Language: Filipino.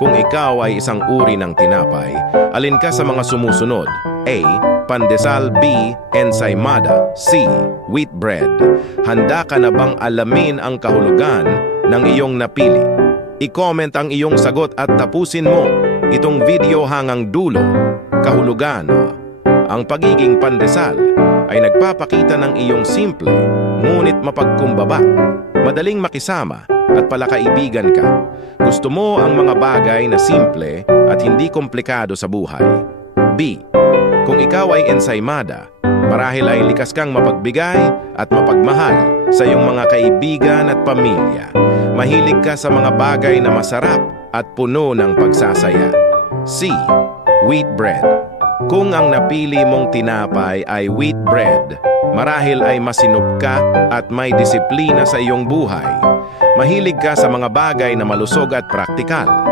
Kung ikaw ay isang uri ng tinapay, alin ka sa mga sumusunod? A. Pandesal. B. Ensaymada. C. Wheat bread. Handa ka na bang alamin ang kahulugan ng iyong napili? I-comment ang iyong sagot at tapusin mo itong video hanggang dulo. Kahulugan. Ang pagiging pandesal ay nagpapakita ng iyong simple, ngunit mapagkumbaba, madaling makisama at palakaibigan ka. Gusto mo ang mga bagay na simple at hindi komplikado sa buhay. B. Kung ikaw ay ensaymada, marahil ay likas kang mapagbigay at mapagmahal sa iyong mga kaibigan at pamilya. Mahilig ka sa mga bagay na masarap at puno ng pagsasaya. C. Wheat bread. Kung ang napili mong tinapay ay wheat bread, marahil ay masinop ka at may disiplina sa iyong buhay. Mahilig ka sa mga bagay na malusog at praktikal.